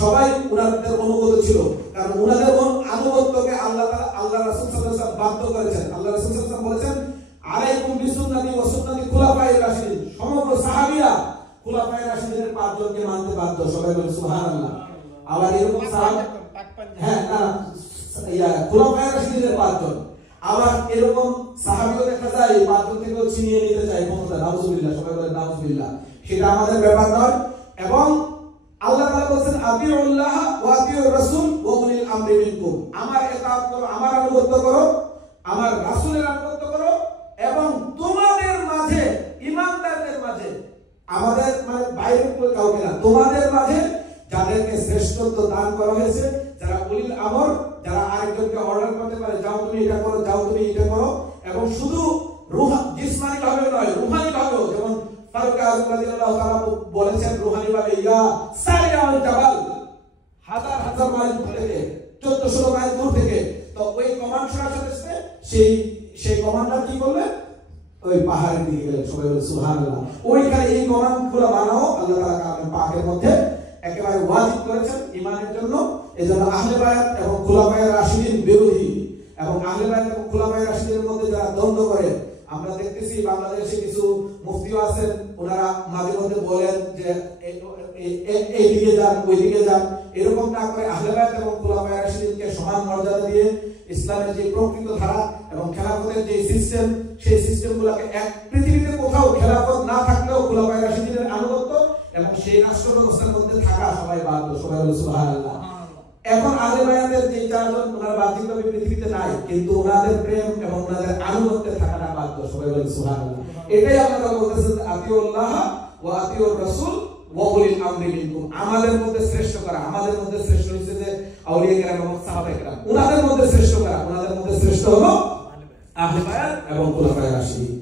সবাই উনাদের অনুগত ছিল, কারণ উনাদের আনুগত্যকে আল্লাহ রাসূল সাল্লাল্লাহু আলাইহি ওয়াসাল্লাম বাধ্য করেছেন। আল্লাহ রাসূল সাল্লাল্লাহু আলাইহি ওয়াসাল্লাম বলেছেন, আলাইকুম বিসুন্নতি ওয়া সুন্নতি খুলাফায়ে রাশিদিন। সমগ্র সাহাবীরা খুলাফায়ে রাশিদিনের পাঁচজনকে মানতে বাধ্য। সবাই বলেন সুবহানাল্লাহ। আবার এরকম খুলাফায়ে রাশিদিনের পাঁচজন, আবার এরকম সাহাবীও দেখা যায় এই পাঁচজন থেকেও ছিনিয়ে নিতে চায় ক্ষমতা। নাউজুবিল্লাহ। সবাই বলেন নাউজুবিল্লাহ। সেটা আমাদের ব্যাপার নয়। এবং আল্লাহ তাআলা বলেন, আতিউল্লাহ ওয়া আতিউর রাসূল ওয়া উলিল আমরি মিনকুম। আমার ইতাআত করো, আমার আনুগত্য করো, আমার রাসূলের আনুগত্য করো, এবং তোমাদের মাঝে, ঈমানদারদের মাঝে, আমাদের মানে বাইরের কাউকে না, তোমাদের মাঝে যাদেরকে শ্রেষ্ঠত্ব দান করা হয়েছে, যারা উলিল আমর, যারা আরেকজনকে অর্ডার করতে পারে, যাও তুমি এটা করো, যাও তুমি এটা করো, এবং শুধু জিসমানি ভাবে নয়, রূহানি ভাবেও, যেমন ফারুক আযম রাদিয়াল্লাহু তাআলা বলেছেন রূহানি ভাবে, ইয়া সারিয়াল জাবাল, হাজার হাজার মাইল দূর থেকে, 1400 মাইল দূর থেকে। তো ওই কমান্ড শোনার সাথে সেই কমান্ডার কি করলেন, ওই পাহাড়ের দিকে গেলেন। সবাই বলে সুবহানাল্লাহ। ওইখানে এই কমান্ডগুলো বানাও আল্লাহ তাআলা কালামে পাকের মধ্যে একেবারে ওয়াজিব করেছেন ঈমানের জন্য। এজন্য আহলে বায়াত এবং খুলাফায়ে রাশিদিন বিরোধী, এবং আহলে বায়াত এবং খুলাফায়ে রাশিদিনের মধ্যে যারা দ্বন্দ্ব করে, আমরা দেখতেছি বাংলাদেশে কিছু মুফতিও আছেন, ওনারা মাঝে মধ্যে বলেন যে এই দিকে যান, ওই দিকে যান। এরকম না করে আহলে বায়াত এবং খুলাফায়ে রাশিদিনকে সমান মর্যাদা দিয়ে ইসলামের যে প্রকৃত ধারা এবং খেলাফতের যে সিস্টেম, সেই সিস্টেমগুলোকে এক পৃথিবীতে কোথাও খেলাফত না থাকলেও খুলাফায়ে রাশিদিনের আনুগত্য এবং সেই রাষ্ট্র ব্যবস্থার মধ্যে থাকা সবাই বাধ্য। সবাই বলে সুবহানাল্লাহ। এখন আহলে বায়াতের যে চারজন, ওনারা বাহ্যিকভাবে পৃথিবীতে নাই, কিন্তু ওনাদের প্রেম এবং ওনাদের আনুগত্যে থাকাটা বাধ্য। সবাই বলে সুবহানাল্লাহ। এটাই আপনারা বলতেছেন, আতিউল্লাহ ওয়া আতিউর রাসূল ওয়া উলিল আমরি মিনকুম। আমাদের মধ্যে শ্রেষ্ঠ করা, আমাদের মধ্যে শ্রেষ্ঠ হচ্ছে যে আউলিয়া কেরাম এবং সাহাবায়ে কেরাম, ওনাদের মধ্যে শ্রেষ্ঠ করা, ওনাদের মধ্যে শ্রেষ্ঠ হলো আহলে বায়াত এবং খুলাফায়ে রাশিদিন।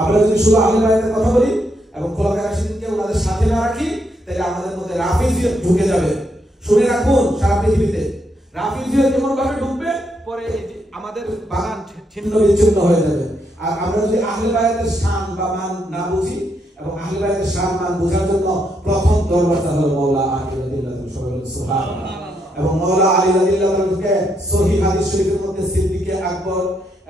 আমরা যদি শুধু আহলে বায়াতের কথা বলি এবং খুলাফায়ে রাশিদিনকে ওনাদের সাথে না রাখি, তাহলে আমাদের মধ্যে রাফিজিয়ত ঢুকে যাবে। শুনে রাখুন, সারা পৃথিবীতে রাফিজিয়ত যেমন ভাবে ঢুকবে, পরে আমাদের বাগান ছিন্ন বিচ্ছিন্ন হয়ে যাবে। আর আমরা যদি আহলে বায়াতের শান বা মান না বুঝি, এবং আহলে বায়াতের শান মান বোঝার জন্য প্রথম দরজা হলো মাওলা আলী রাদিয়াল্লাহু আনহু। সবাই বলুন সুবহানাল্লাহ। এবং মাওলা আলী রাদিয়াল্লাহু আনহুকে সহিহ হাদিস শরীফের মধ্যে সিদ্দিকে আকবর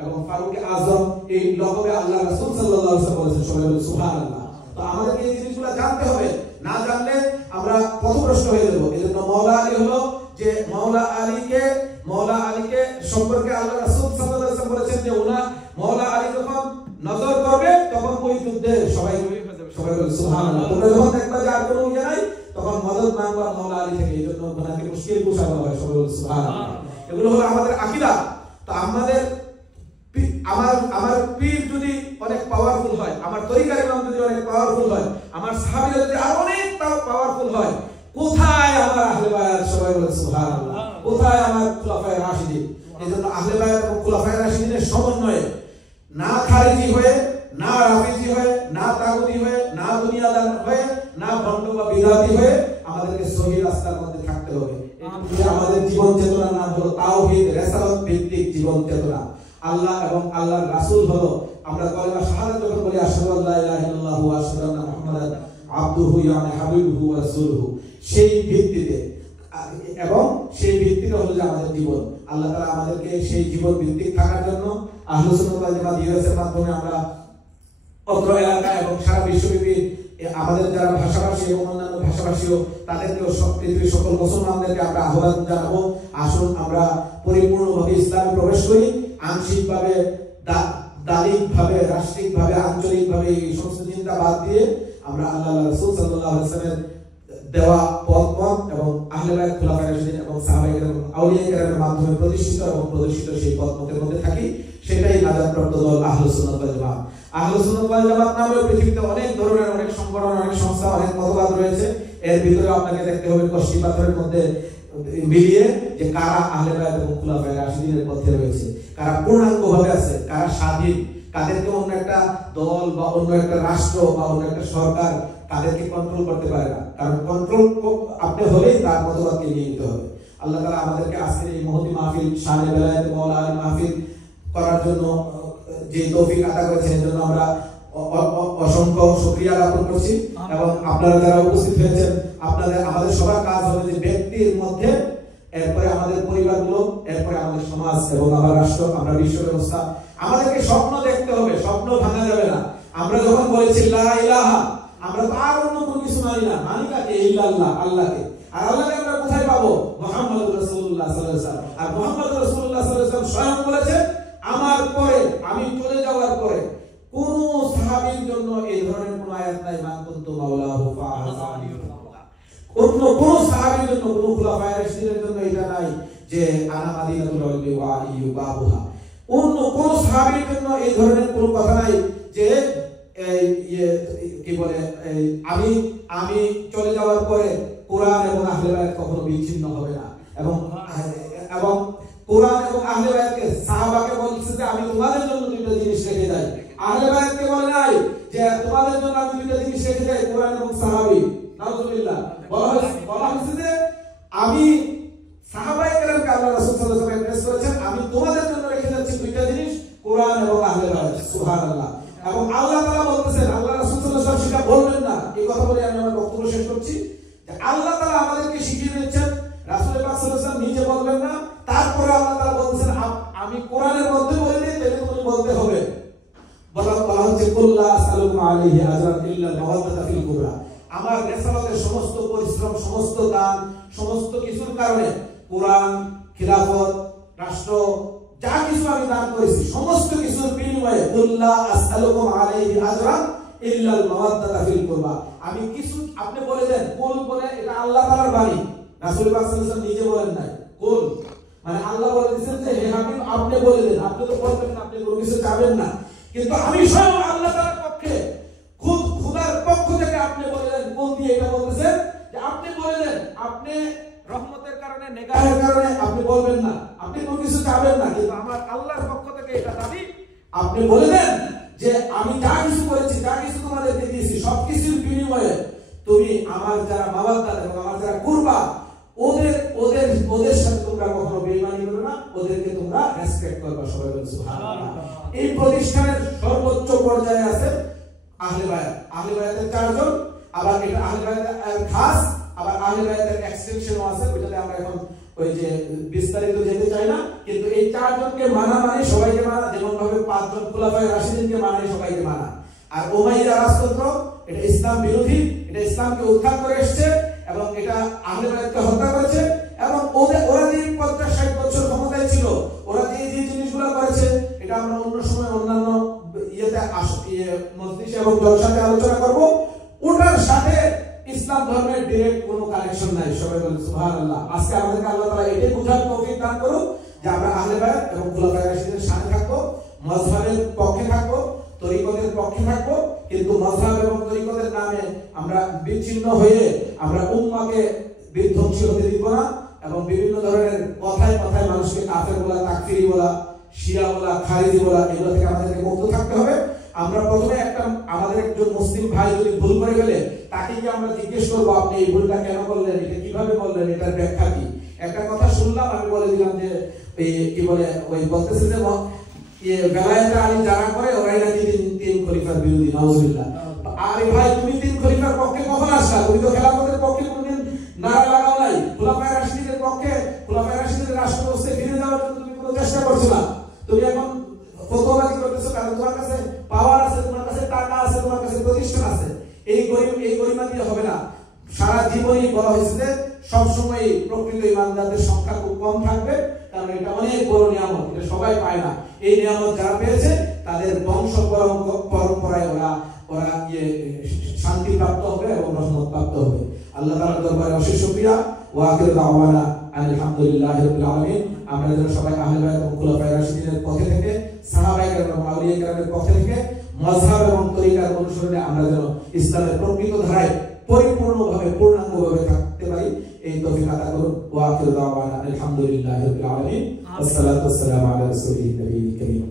এবং ফারুক আজম এই লকবে আল্লাহ রাসূল সাল্লাল্লাহু আলাইহি ওয়াসাল্লাম বলেছেন। সবাই বলেন সুবহানাল্লাহ। তো আমাদেরকে এই জিনিসগুলো জানতে হবে, না জানলে আমরা পথভ্রষ্ট হয়ে যাব। এজন্য মাওলা আলী হলো যে মাওলা আলীকে সম্পর্কে আল্লাহ রাসূল সাল্লাল্লাহু আলাইহি ওয়াসাল্লাম বলেছেন যে মাওলা আলী যখন নজর করবে তখন ওই যুদ্ধে সবাই বলেন সুবহানাল্লাহ। তোমরা যখন দেখবা যে আর কোনো ইয়ে নাই তখন মদদ মাংবা মাওলা আলী থেকে। এজন্য ওনাকে মুশকিল কুশা বলা হয়। সবাই বলেন সুবহানাল্লাহ। এগুলো হলো আমাদের আকীদা। তো আমার পীর যদি অনেক পাওয়ারফুল হয়, আমার তরিকার ইমাম যদি অনেক পাওয়ারফুল হয়, আমার সাহাবীরা যদি আরো অনেক পাওয়ারফুল হয়, কোথায় আমার আহলে বায়াত? সবাই বলেন সুবহানাল্লাহ। কোথায় আমার খুলাফায়ে রাশিদিন? এজন্য আহলে বায়াত এবং খুলাফায়ে রাশিদিনের সমন্বয়ে না খারিজি হয়ে, না রাফিজি হয়ে, না তাগুতি হয়ে, না দুনিয়াদার হয়ে, না ভণ্ড বা বিদাতি হয়ে আমাদেরকে সহিহ রাস্তার মধ্যে থাকতে হবে। আমাদের জীবন চেতনার নাম হলো তাওহীদ, রিসালাত ভিত্তিক জীবন চেতনা। আল্লাহ এবং আল্লাহর রাসূল হলো, আমরা কলেমা শাহাদাত যখন বলি আশহাদু আল্লা ইলাহা ইল্লাল্লাহু ওয়া আশহাদু আন্না মুহাম্মাদান আবদুহু ইয়ানি হাবিবুহু ওয়া রাসূলুহু, সেই ভিত্তিতে এবং সেই ভিত্তিতে হলো যে আমাদের জীবন। আল্লাহ তাআলা আমাদেরকে সেই জীবন ভিত্তিক থাকার জন্য আহলে সুন্নাত ওয়াল জামাত ইউএসএর মাধ্যমে আমরা অত্র এলাকা এবং সারা বিশ্বব্যাপী আমাদের যারা ভাষাভাষী এবং অন্যান্য ভাষাভাষীও তাদেরকেও পৃথিবীর সকল মুসলমানদেরকে আমরা আহ্বান জানাবো, আসুন আমরা পরিপূর্ণভাবে ইসলামে প্রবেশ করি। আংশিকভাবে, দালিকভাবে, রাষ্ট্রিকভাবে, আঞ্চলিকভাবে এই সমস্ত চিন্তা বাদ দিয়ে আমরা আল্লাহ রাসূল সাল্লাল্লাহু আলাইহি ওয়াসাল্লামের দেওয়া পথ এবং আহলে বায়াত, খুলাফায়ে রাশিদিন এবং সাহাবায়ে কেরাম এবং আউলিয়া কেরামের মাধ্যমে প্রতিষ্ঠিত এবং প্রদর্শিত সেই পথের মধ্যে থাকি। সেটাই নাজাতপ্রাপ্ত দল আহলে সুন্নাত ওয়াল জামাত। আহলে সুন্নাত ওয়াল জামাত নামেও পৃথিবীতে অনেক ধরনের, অনেক সংগঠন, অনেক সংস্থা, অনেক মতবাদ রয়েছে। এর ভিতরে আপনাকে দেখতে হবে কষ্টি পাথরের মধ্যে মিলিয়ে যে কারা আহলে বায়াত এবং খুলাফায়ে রাশিদিনের পথে রয়েছে, কারা পূর্ণাঙ্গভাবে আছে, কারা স্বাধীন, কাদেরকে অন্য একটা দল বা অন্য একটা রাষ্ট্র বা অন্য একটা সরকার তাদেরকে কন্ট্রোল করতে পারে না। কারণ কন্ট্রোল আপনি হলেই তার মতবাদকে নিয়ে নিতে হবে। আল্লাহ তাআলা আমাদেরকে আজকের এই মহতি মাহফিল, শানে বেলায়েত মাওলা আলী মাহফিল করার জন্য যে তৌফিক আতা করেছেন, এর জন্য আমরা অসংখ্য শুকরিয়া জ্ঞাপন করছি। এবং আপনারা যারা উপস্থিত হয়েছেন, আমাদের সবার কাজ হবে যে ব্যক্তির মধ্যে, এরপরে আমাদের পরিবারগুলো, এরপরে আমাদের সমাজ এবং আমার রাষ্ট্র, আমরা বিশ্ব ব্যবস্থা। আমাদেরকে স্বপ্ন দেখতে হবে, স্বপ্ন ভাঙা যাবে না। আমরা যখন বলেছি লা ইলাহা, আমরা তো আর অন্য কোনো কিছু মানি না, মানি কাকে? ইল্লাল্লাহ, আল্লাহকে। আর আল্লাহকে আমরা কোথায় পাবো? মুহাম্মদুর রাসূলুল্লাহ সাল্লাল্লাহু আলাইহি ওয়াসাল্লাম। আর মুহাম্মদুর রাসূলুল্লাহ সাল্লাল্লাহু আলাইহি ওয়াসাল্লাম স্বয়ং বলেছেন, আমার পরে, আমি চলে যাওয়ার পরে কোন সাহাবীর জন্য এই ধরনের কোন আয়াত নাই, মান কুনতু মাওলাহু ফাআযানি। কোন সাহাবীর জন্য, কোন খুলাফায়ে রাশিদিনের জন্য এটা নাই যে আনা মাদিনাতুল ইলমি ওয়া আলিয়্যু বাবুহা। কোন সাহাবীর জন্য এই ধরনের কোন কথা নাই যে কি বলে, আমি চলে যাওয়ার পরে কোরআন এবং আহলে বায়াত কখনো বিচ্ছিন্ন হবে না। এবং কোরআন এবং আহলে বায়াতকে, সাহাবাকে বলছে যে আমি তোমাদের জন্য দুইটা জিনিস রেখে যাই। আহলে বায়াতকে বলে নাই যে তোমাদের জন্য আমি দুইটা জিনিস রেখে যাই, কোরআন এবং সাহাবী। নাউযুবিল্লাহ। বলা হয়েছে যে আমি সাহাবায়ে কেরামকে আল্লাহ রাসূল সাল্লাল্লাহু আলাইহি ওয়াসাল্লাম এড্রেস করেছেন, আমি তোমাদের জন্য রেখে যাচ্ছি দুইটা জিনিস, কোরআন এবং আহলে বায়াত। সুবহানাল্লাহ। এবং আল্লাহ তাআলা বলতেছেন, আল্লাহ রাসূল সাল্লাল্লাহু আলাইহি ওয়াসাল্লাম সেটা বলবেন না। এই কথা বলে আমি আমার বক্তব্য শেষ করছি যে আল্লাহ তাআলা আমাদেরকে শিখিয়ে দিচ্ছেন, রাসূল পাক সাল্লাল্লাহু আলাইহি ওয়াসাল্লাম নিজে বলবেন না। তারপরে আল্লাহ তাআলা বলতেছেন, আমি কোরআনের মধ্যে বলে দিই, তাহলে তুমি বলতে হবে। বলা হচ্ছে কুল্লা আসআলুকুম আলাইহি আজরান ইল্লা মাওয়াদাতা ফিল কুরআন। আমার রিসালাতের সমস্ত পরিশ্রম, সমস্ত দান, সমস্ত কিছুর কারণে কোরআন, খিলাফত, রাষ্ট্র, যা কিছু আমি দান করেছি, সমস্ত কিছুর বিনিময়ে কুল্লা আসআলুকুম আলাইহি আজরান ইল্লা মাওয়াদাতা ফিল কুরআন। আমি কিছু, আপনি বলে দেন, কুল বলে, এটা আল্লাহ তাআলার বাণী, রাসূল পাক সাল্লাল্লাহু আলাইহি ওয়াসাল্লাম নিজে বলেন নাই। কুল মানে আল্লাহ বলে দিয়েছেন যে হে হাবিব, আপনি বলে দেন। আপনি তো বলবেন না, আপনি কোনো কিছু চাবেন না, কিন্তু আমি স্বয়ং আল্লাহ তাআলার পক্ষে, খোদার পক্ষ থেকে আপনি বলে দেন। কোন দিয়ে এটা বলতেছেন যে আপনি বলে দেন, আপনি রহমতের কারণে, নেগাহের কারণে আপনি বলবেন না, আপনি কোনো কিছু চাবেন না, কিন্তু আমার আল্লাহর পক্ষ থেকে এটা দাবি, আপনি বলে দেন যে আমি যা কিছু করেছি, যা কিছু তোমাদেরকে দিয়েছি, সবকিছুর বিনিময়ে তুমি আমার যারা মাওয়াদ্দাত এবং আমার যারা কুরবা, ওদের সাথে তোমরা কখনো বেঈমানি করবে না, ওদেরকে তোমরা রেসপেক্ট করবে। সবাই বলুন সুবহানাল্লাহ। এই প্রতিষ্ঠানের সর্বোচ্চ পর্যায়ে আছে আহলে বায়াত। আহলে বায়াতের 4 জন, আবার এটা আহলে বায়াতের খাস, আবার আহলে বায়াতের এক্সটেনশনও আছে, ওইটাতে আমরা এখন ওই যে বিস্তারিত যেতে চাই না, কিন্তু এই চারজনকে মানা মানে সবাইকে মানা, যেমন ভাবে পাঁচজন খুলাফায়ে রাশিদিনকে মানে সবাইকে মানা। আর উমাইয়া রাজতন্ত্র এটা ইসলাম বিরোধী, এটা ইসলামকে উৎখাত করে এসেছে এবং এটা আহলে বাইতকে হত্যা করেছে। এবং ওরা যে 50-60 বছর ক্ষমতায় ছিল, ওরা যে জিনিসগুলো করেছে এটা আমরা অন্য সময় অন্যান্য মজলিসে এবং জলসাতে আলোচনা করব। ওটার সাথে ইসলাম ধর্মের ডাইরেক্ট কোনো কানেকশন নাই। সবাই বলেন সুবহানাল্লাহ। আজকে আমাদেরকে আল্লাহ তাআলা এটাই বুঝার তৌফিক দান করুন যে আমরা আহলে বাইত এবং খুলাফায়ে রাশিদিনের সাথে থাকবো, মাযহাবের পক্ষে থাকবো, তরিকতের পক্ষে থাকবো, কিন্তু মাযহাব এবং তরিকতের নামে আমরা বিচ্ছিন্ন হয়ে আমরা উম্মাহকে বিধ্বংসী হতে দিব না। এবং বিভিন্ন ধরনের কথায় কথায় মানুষকে কাফের বলা, তাকফিরি বলা, শিয়া বলা, খারিজি বলা, এগুলো থেকে আমাদেরকে মুক্ত থাকতে হবে। আমরা প্রথমে আমাদের একজন মুসলিম ভাই যদি ভুল করে গেলে তাকে কি আমরা জিজ্ঞেস করবো আপনি এই ভুলটা কেন করলেন, এটা কিভাবে করলেন, এটার ব্যাখ্যা কি? একটা কথা শুনলাম, আমি বলে দিলাম যে কি বলে ওই বলতেছে যে বেলায়েতে আলী যারা করে ওরাই নাকি তিন খলিফার বিরোধী। নাউজুবিল্লাহ। আরে ভাই তুমি তিন খলিফার পক্ষে কখন আসলা? তুমি তো খেলাফতের পক্ষে কোনদিন নারা লাগাও নাই। খুলাফায়ে রাশিদিনের পক্ষে, খুলাফায়ে রাশিদিনের রাষ্ট্র ব্যবস্থায় ফিরে যাওয়ার জন্য তুমি কোনো চেষ্টা করছো না। তুমি এখন ফতোয়াবাজি করতেছো কারণ তোমার কাছে পাওয়ার আছে, তোমার কাছে টাকা আছে, তোমার কাছে প্রতিষ্ঠান আছে। এই গরিমা দিয়ে হবে না। সারা জীবনই বলা হয়েছে যে সবসময় প্রকৃত ইমানদারদের সংখ্যা খুব কম থাকবে, কারণ এটা অনেক বড় নিয়ামত, এটা সবাই পায় না। এই নিয়ামত যারা পেয়েছে তাদের বংশ পরম্পরায় ওরা শান্তি প্রাপ্ত হবে এবং রহমত প্রাপ্ত হবে। আল্লাহ তাআলার দরবারে অশেষ শুকরিয়া। ওয়া আখিরু দাওয়ানা আলহামদুলিল্লাহি রাব্বিল আলামিন। আমরা যেন সবাই আহলে বাইত এবং খুলাফায়ে রাশিদিনের পথে থেকে, সাহাবায়ে কেরাম এবং আউলিয়া কেরামের পথে থেকে মাযহাব এবং তরিকার অনুসরণে আমরা যেন ইসলামের প্রকৃত ধারায় পরিপূর্ণভাবে পূর্ণাঙ্গভাবে থাকতে পারি, এই তৌফিক আতা করুন। ওয়া আখিরু দাওয়ানা আলহামদুলিল্লাহি রাব্বিল আলামিন। আসসালাতু ওয়াসসালামু আলা রাসূলিল কারীম।